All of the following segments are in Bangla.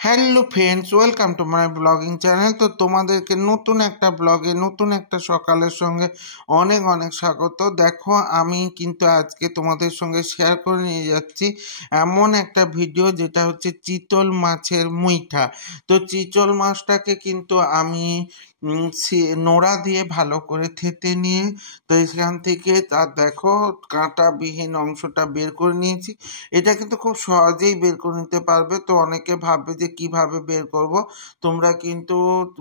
Hello friends, welcome to my blogging channel. তো তোমাদেরকে নতুন একটা ব্লগে নতুন একটা সকালের সঙ্গে অনেক অনেক স্বাগত। দেখো, আমি কিন্তু আজকে তোমাদের সঙ্গে শেয়ার করে নিয়ে যাচ্ছি এমন একটা ভিডিও যেটা হচ্ছে চিতল মাছের মুইঠা। তো চিতল মাছটাকে কিন্তু আমি নোড়া দিয়ে ভালো করে থেতে নিয়ে তো এখান থেকে তার দেখো কাঁটাবিহীন অংশটা বের করে নিয়েছি। এটা কিন্তু খুব সহজেই বের করে নিতে পারবে। তো অনেকে ভাববে যে কিভাবে বের করব। তোমরা কিন্তু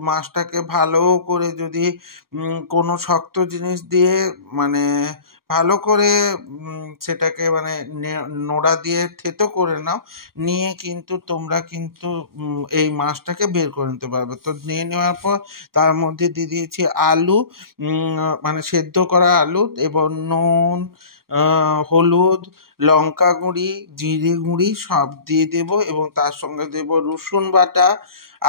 মাছটাকে ভালো করে যদি কোনো শক্ত জিনিস দিয়ে মানে ভালো করে সেটাকে মানে নোড়া দিয়ে থেতো করে নাও, নিয়ে কিন্তু তোমরা কিন্তু এই মাছটাকে বের করে নিতে পারবে। তো নিয়ে নেওয়ার পর তার মধ্যে দিয়ে দিয়েছি আলু, মানে সেদ্ধ করা আলু এবং নুন, হলুদ, লঙ্কা গুঁড়ি, জিরে গুঁড়ি সব দিয়ে দেব এবং তার সঙ্গে দেব রসুন বাটা,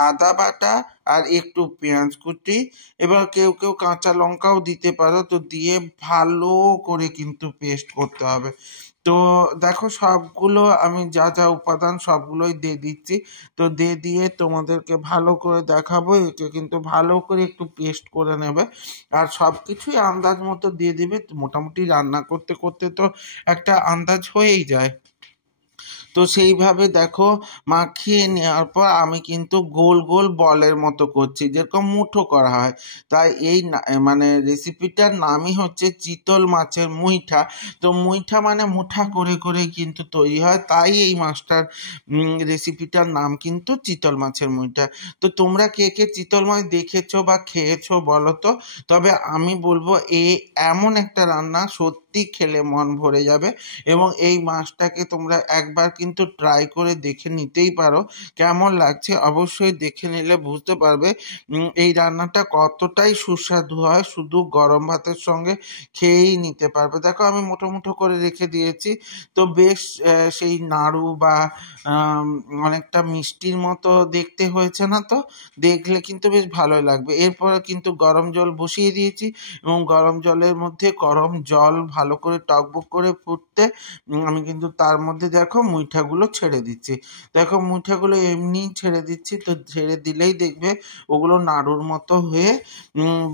আদা বাটা আর একটু পেঁয়াজ কুচি। এবার কেউ কেউ কাঁচা লঙ্কাও দিতে পারো। তো দিয়ে ভালো করে কিন্তু পেস্ট করতে হবে। তো দেখো, সবগুলো আমি যা যা উপাদান সবগুলোই দিয়ে দিচ্ছি। তো দিয়ে তোমাদেরকে ভালো করে দেখাবো। একে কিন্তু ভালো করে একটু পেস্ট করে নেবে আর সব কিছুই আন্দাজ মতো দিয়ে দিবে। মোটামুটি রান্না করতে করতে তো একটা আন্দাজ হয়েই যায়। তো সেইভাবে দেখো মাখিয়ে নেওয়ার পর আমি কিন্তু গোল গোল বলের মতো করছি, যেরকম মুঠো করা হয়। তাই এই মানে রেসিপিটার নামই হচ্ছে চিতল মাছের মুইঠা। তো মুইঠা মানে মুঠা করে করে কিন্তু তৈরি হয়, তাই এই মাছটার রেসিপিটার নাম কিন্তু চিতল মাছের মুইঠা। তো তোমরা কে কে চিতল মাছ দেখেছো বা খেয়েছো বলো তো। তবে আমি বলবো এমন একটা রান্না সত্যি খেলে মন ভরে যাবে। এবং এই মাছটাকে তোমরা একবার কিন্তু ট্রাই করে দেখে নিতেই পারো, কেমন লাগছে অবশ্যই দেখে নিলে বুঝতে পারবে এই রান্নাটা কতটাই সুস্বাদু হয়। শুধু গরম ভাতের সঙ্গে খেয়েই নিতে পারবে। দেখো, আমি মুঠো মুঠো করে রেখে দিয়েছি। তো বেশ সেই নাড়ু বা অনেকটা মিষ্টির মতো দেখতে হয়েছে না? তো দেখলে কিন্তু বেশ ভালোই লাগবে। এরপরে কিন্তু গরম জল বসিয়ে দিয়েছি এবং গরম জলের মধ্যে গরম জল ভালো করে টকবক করে ফুটতে আমি কিন্তু তার মধ্যে দেখো মুইঠাগুলো ছেড়ে দিচ্ছি। দেখো, মুইঠাগুলো এমনি ছেড়ে দিচ্ছি। তো ছেড়ে দিলেই দেখবে ওগুলো নাড়ুর মতো হয়ে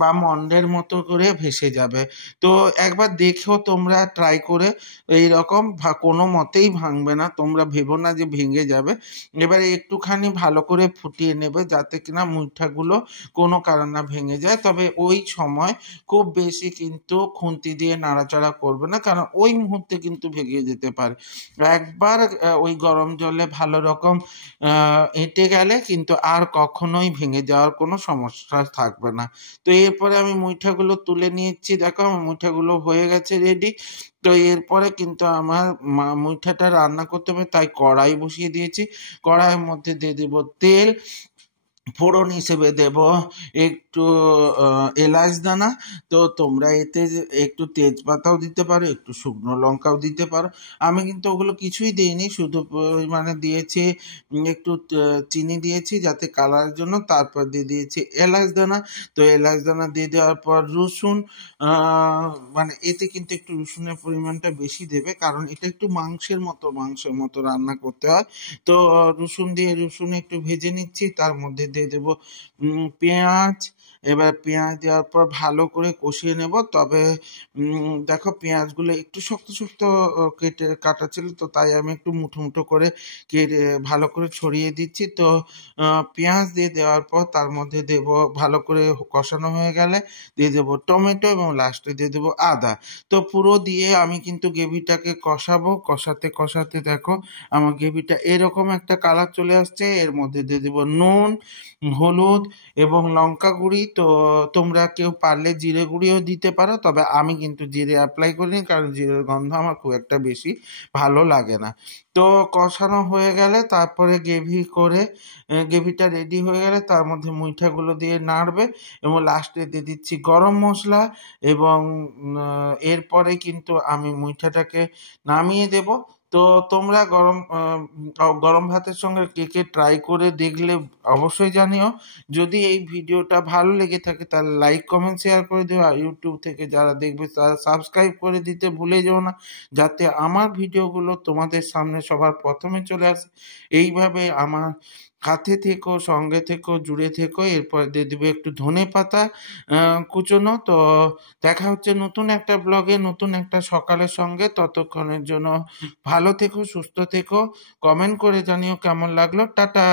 বা মন্ডের মতো করে ভেসে যাবে। তো একবার দেখো তোমরা ট্রাই করে, এইরকম কোনো মতেই ভাঙবে না। তোমরা ভেবো না যে ভেঙে যাবে। এবারে একটুখানি ভালো করে ফুটিয়ে নেবে যাতে কিনা মুইঠাগুলো কোনো কারণে ভেঙে যায়। তবে ওই সময় খুব বেশি কিন্তু খুন্তি দিয়ে নাড়াচাড়া করবে না, কারণ ওই মুহূর্তে কিন্তু ভেঙে যেতে পারে। একবার ওই গরম জলে ভালো রকম এঁটে গেলে কিন্তু আর কখনোই ভেঙে যাওয়ার কোনো সমস্যা থাকবে না। তো এরপরে আমি মুইঠাগুলো তুলে নিয়েছি। দেখো, আমার মুইঠাগুলো হয়ে গেছে রেডি। তো এরপরে কিন্তু আমার মুইঠাটা রান্না করতে হবে, তাই কড়াই বসিয়ে দিয়েছি। কড়াইয়ের মধ্যে দিয়ে দেবো তেল। ফোড়ন হিসেবে দেব একটু এলাচ দানা। তো তোমরা এতে একটু তেজপাতাও দিতে পারো, একটু শুকনো লঙ্কাও দিতে পারো। আমি কিন্তু ওগুলো কিছুই দিইনি, শুধু মানে দিয়েছি একটু চিনি দিয়েছি যাতে কালারের জন্য। তারপর দিয়ে দিয়েছি এলাচ দানা। তো এলাচ দানা দিয়ে দেওয়ার পর রসুন, মানে এতে কিন্তু একটু রসুনের পরিমাণটা বেশি দেবে, কারণ এটা একটু মাংসের মতো রান্না করতে হয়। তো রসুন একটু ভেজে নিচ্ছি। তার মধ্যে দিয়ে দেবো পেঁয়াজ। এবার পেঁয়াজ দেওয়ার পর ভালো করে কষিয়ে নেব। তবে দেখো, পেঁয়াজগুলো একটু শক্ত শক্ত কাটা ছিল, তো তাই আমি একটু মুঠো মুঠো করে কেটে ভালো করে ছড়িয়ে দিচ্ছি। তো পেঁয়াজ দিয়ে দেওয়ার পর তার মধ্যে দেব, ভালো করে কষানো হয়ে গেলে দিয়ে দেবো টমেটো এবং লাস্টে দিয়ে দেবো আদা। তো পুরো দিয়ে আমি কিন্তু গ্রেভিটাকে কষাবো। কষাতে কষাতে দেখো আমার গ্রেভিটা এরকম একটা কালার চলে আসছে। এর মধ্যে দিয়ে দেবো নুন, হলুদ এবং লঙ্কা গুঁড়ি। তো তোমরা কেউ পারলে জিরে গুঁড়িও দিতে পারো, তবে আমি কিন্তু জিরে অ্যাপ্লাই করিনি, কারণ জিরের গন্ধ আমার খুব একটা বেশি ভালো লাগে না। তো কষানো হয়ে গেলে তারপরে গ্রেভিটা রেডি হয়ে গেলে তার মধ্যে মুইঠাগুলো দিয়ে নাড়বে এবং লাস্টে দিয়ে দিচ্ছি গরম মশলা। এবং এরপরে কিন্তু আমি মুইঠাটাকে নামিয়ে দেব। তো তোমরা গরম ভাতের সঙ্গে কে কে ট্রাই করে দেখলে অবশ্যই জানিও। যদি এই ভিডিওটা ভালো লেগে থাকে তাহলে লাইক কমেন্ট শেয়ার করে দিও। আর ইউটিউব থেকে যারা দেখবে তারা সাবস্ক্রাইব করে দিতে ভুলে যেও না, যাতে আমার ভিডিওগুলো তোমাদের সামনে সবার প্রথমে চলে আসে। এইভাবে আমার সাথে থেকো, সঙ্গে থেকো, জুড়ে থেকো। এরপর দিয়ে দিব একটু ধনেপাতা কুচোনো। তো দেখা হচ্ছে নতুন একটা ব্লগে, নতুন একটা সকালের সঙ্গে। ততক্ষণের জন্য ভালো থেকো, সুস্থ থেকো। কমেন্ট করে জানিও কেমন লাগলো। টাটা।